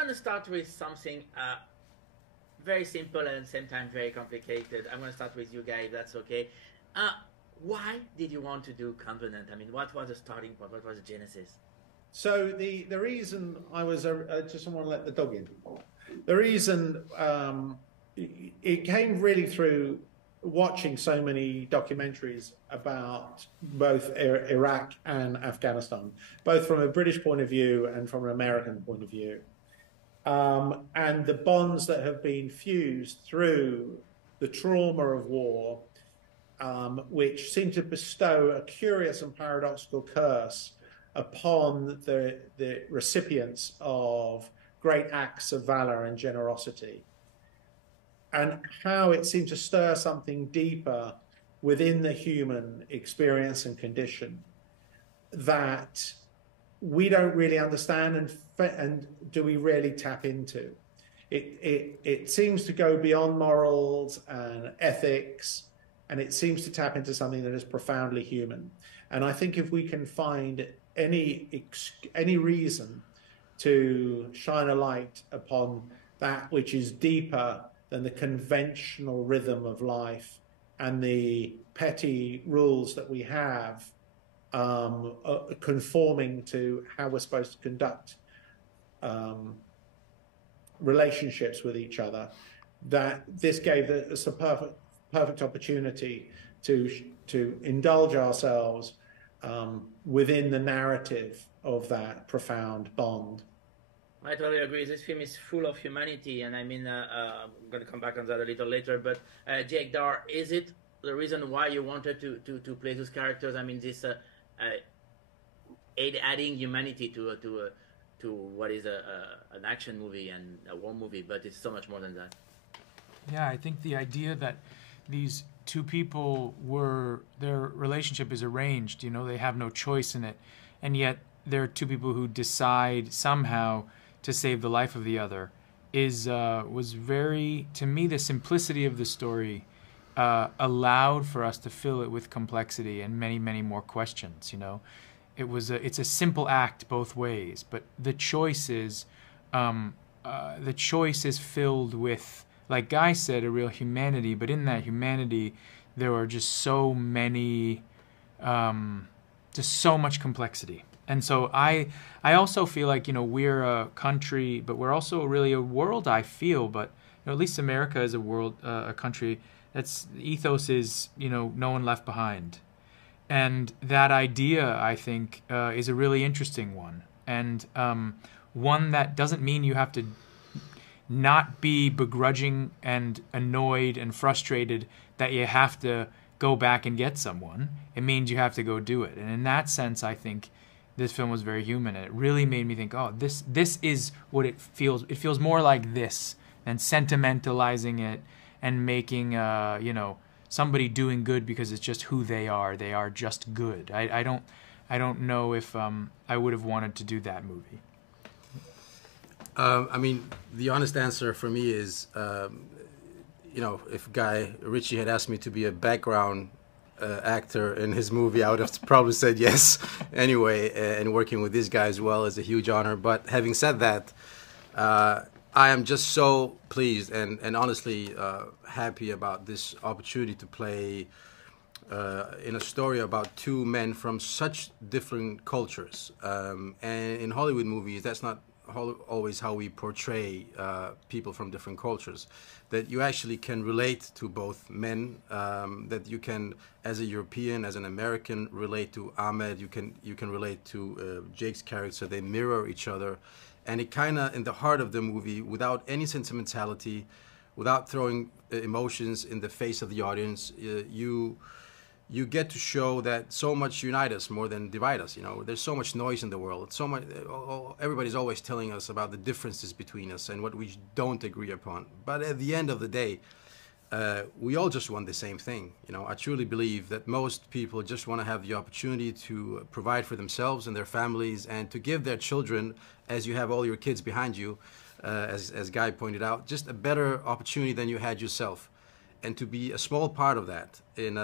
going to start with something very simple and at the same time very complicated. I'm going to start with you, Γκάι, if that's okay. Why did you want to do Continent? I mean, what was the starting point? What was the genesis? So the reason I was, I just want to let the dog in. The reason it came really through watching so many documentaries about both Iraq and Afghanistan, both from a British point of view and from an American point of view. And the bonds that have been fused through the trauma of war, which seem to bestow a curious and paradoxical curse upon the recipients of great acts of valor and generosity, and how it seems to stir something deeper within the human experience and condition that we don't really understand and do we really tap into. It seems to go beyond morals and ethics, and it seems to tap into something that is profoundly human. And I think if we can find any reason to shine a light upon that which is deeper than the conventional rhythm of life and the petty rules that we have conforming to how we're supposed to conduct relationships with each other, that this gave us a perfect opportunity to indulge ourselves within the narrative of that profound bond. I totally agree. This film is full of humanity, and I mean, I'm going to come back on that a little later, but Dzéikh Dzar, is it the reason why you wanted to play those characters? I mean, this adding humanity to what is an action movie and a war movie, but it's so much more than that. Yeah, I think the idea that these two people their relationship is arranged, you know, they have no choice in it, and yet there are two people who decide somehow to save the life of the other was very, to me, the simplicity of the story allowed for us to fill it with complexity and many, many more questions, you know. It's a simple act both ways, but the choice is filled with, like Γκάι said, a real humanity, but in that humanity there are just so many, just so much complexity. And so I also feel like, you know, we're a country, but we're also really a world, I feel, but you know, at least America is a world, a country that's, the ethos is, you know, no one left behind. And that idea, I think, is a really interesting one. And one that doesn't mean you have to not be begrudging and annoyed and frustrated that you have to go back and get someone. It means you have to go do it. And in that sense, I think this film was very human. And it really made me think, oh, this is what it feels. It feels more like this than sentimentalizing it and making, you know, somebody doing good because it's just who they are. They are just good. I don't know if I would have wanted to do that movie. I mean, the honest answer for me is, you know, if Γκάι Ρίτσι had asked me to be a background actor in his movie, I would have probably said yes anyway, and working with this guy as well is a huge honor. But having said that, I am just so pleased and honestly happy about this opportunity to play in a story about two men from such different cultures. And in Hollywood movies, that's not always how we portray people from different cultures. That you actually can relate to both men, that you can, as a European, as an American, relate to Ahmed, you can relate to Jake's character. They mirror each other. And it kind of, in the heart of the movie, without any sentimentality, without throwing emotions in the face of the audience, you get to show that so much unite us more than divide us. You know, there's so much noise in the world. So much, everybody's always telling us about the differences between us and what we don't agree upon. But at the end of the day, we all just want the same thing. You know, I truly believe that most people just want to have the opportunity to provide for themselves and their families and to give their children, as you have all your kids behind you, as Γκάι pointed out, just a better opportunity than you had yourself. And to be a small part of that in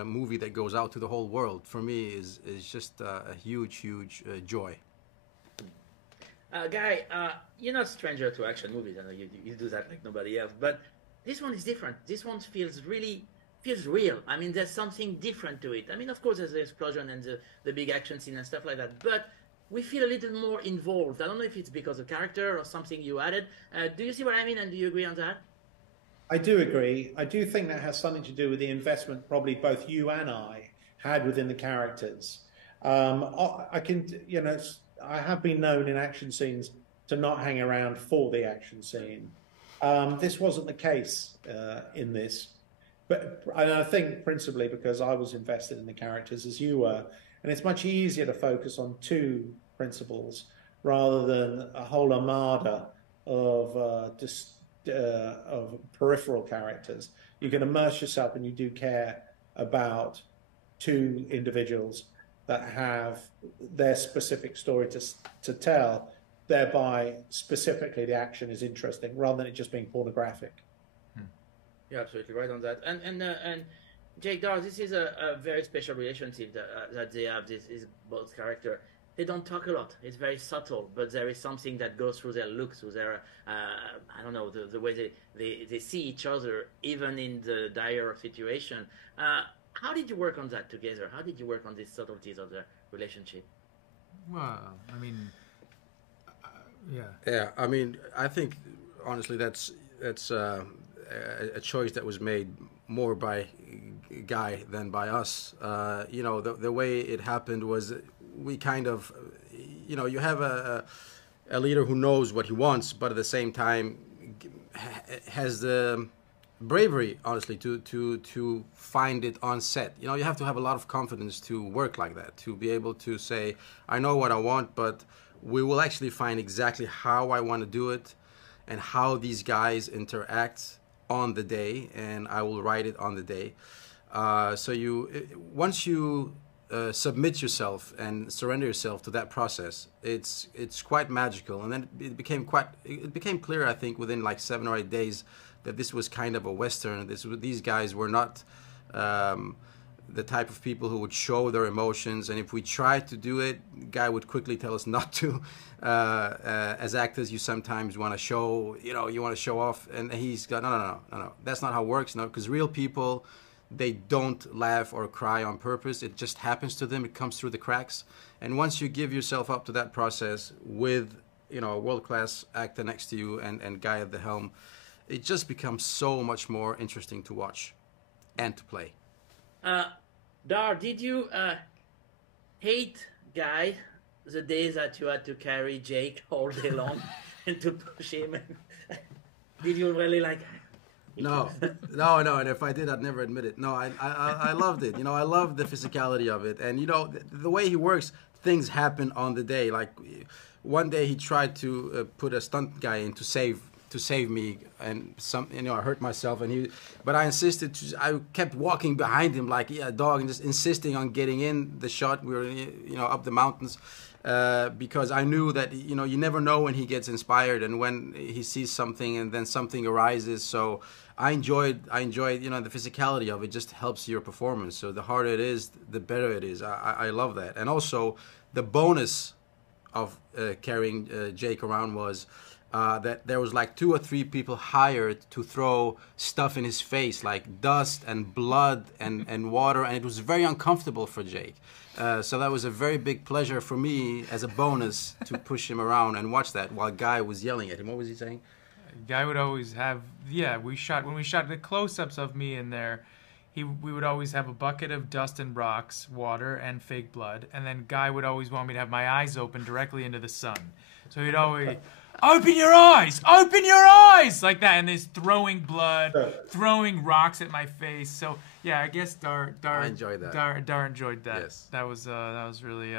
a movie that goes out to the whole world, for me, is just a huge, huge joy. Γκάι, you're not stranger to action movies. I know you do that like nobody else, but this one is different. This one feels real. I mean, there's something different to it. I mean, of course, there's the explosion and the big action scene and stuff like that, but we feel a little more involved. I don't know if it's because of character or something you added. Do you see what I mean, and do you agree on that? I do agree. I do think that has something to do with the investment probably both you and I had within the characters. I can, I have been known in action scenes to not hang around for the action scene. This wasn't the case in this, but I think principally because I was invested in the characters as you were, and it's much easier to focus on two principles rather than a whole armada of peripheral characters. You can immerse yourself, and you do care about two individuals that have their specific story to tell, thereby specifically the action is interesting rather than it just being pornographic. You're absolutely right on that. And Jake Dar, this is a very special relationship that they have. This is both character. They don't talk a lot. It's very subtle, but there is something that goes through their looks, through their, I don't know, the way they see each other, even in the dire situation. How did you work on that together? How did you work on these subtleties of the relationship? Well, I mean, yeah. Yeah, I mean, I think honestly that's a choice that was made more by Γκάι than by us. The way it happened was we kind of, you have a leader who knows what he wants, but at the same time has the bravery, honestly, to find it on set. You have to have a lot of confidence to work like that, to be able to say, I know what I want, but we will actually find exactly how I want to do it and how these guys interact on the day, and I will write it on the day. Once you submit yourself and surrender yourself to that process, it's quite magical. And then it became clear, I think, within like 7 or 8 days that this was kind of a Western. These guys were not the type of people who would show their emotions, and if we tried to do it, Γκάι would quickly tell us not to. As actors, you sometimes want to show, you want to show off, and he's got, no, that's not how it works, because real people, they don't laugh or cry on purpose. It just happens to them. It comes through the cracks. And once you give yourself up to that process with, a world-class actor next to you and Γκάι at the helm, it just becomes so much more interesting to watch and to play. Dar, did you hate Γκάι the days that you had to carry Jake all day long and to push him? Did you really like it? No, and if I did, I'd never admit it. No, I loved it. I love the physicality of it. And, the way he works, things happen on the day. Like, one day he tried to put a stunt guy in to save me, and I hurt myself, but I insisted I kept walking behind him like a dog and just insisting on getting in the shot. We were, up the mountains, because I knew that, you never know when he gets inspired and when he sees something and then something arises. So I enjoyed, the physicality of it just helps your performance. So the harder it is, the better it is. I love that. And also the bonus of carrying Jake around was that there was like 2 or 3 people hired to throw stuff in his face, like dust and blood and water, and it was very uncomfortable for Jake. So that was a very big pleasure for me as a bonus to push him around and watch that while Γκάι was yelling at him. What was he saying? Γκάι would always have, when we shot the close-ups of me in there, we would always have a bucket of dust and rocks, water, and fake blood, and then Γκάι would always want me to have my eyes open directly into the sun. So he'd always, open your eyes, like that, and he's throwing blood, throwing rocks at my face. So yeah, I guess Dar enjoyed that. Dar enjoyed that. Yes. That was really.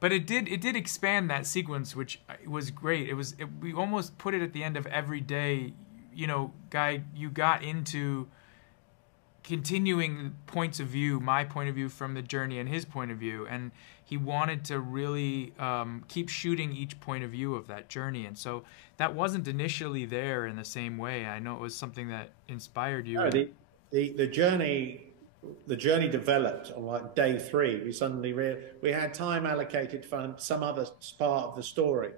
But it did expand that sequence, which was great. We almost put it at the end of every day. Γκάι, you got into continuing points of view, my point of view from the journey and his point of view, and he wanted to really keep shooting each point of view of that journey, and so that wasn't initially there in the same way. I know it was something that inspired you. No, the journey developed on like day 3. We suddenly we had time allocated for some other part of the story,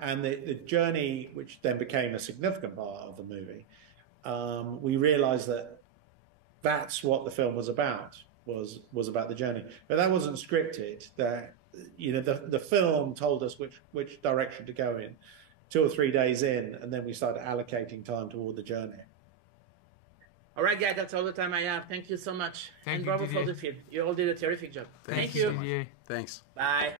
And the journey, which then became a significant part of the movie, we realized that that's what the film was about, was about the journey. But that wasn't scripted. That, you know, the film told us which direction to go in 2 or 3 days in, and then we started allocating time toward the journey. All right, guys, that's all the time I have. Thank you so much. Thank and you, bravo Didier. for the film. You all did a terrific job. Thank Thank you so you. much. Thanks. Bye.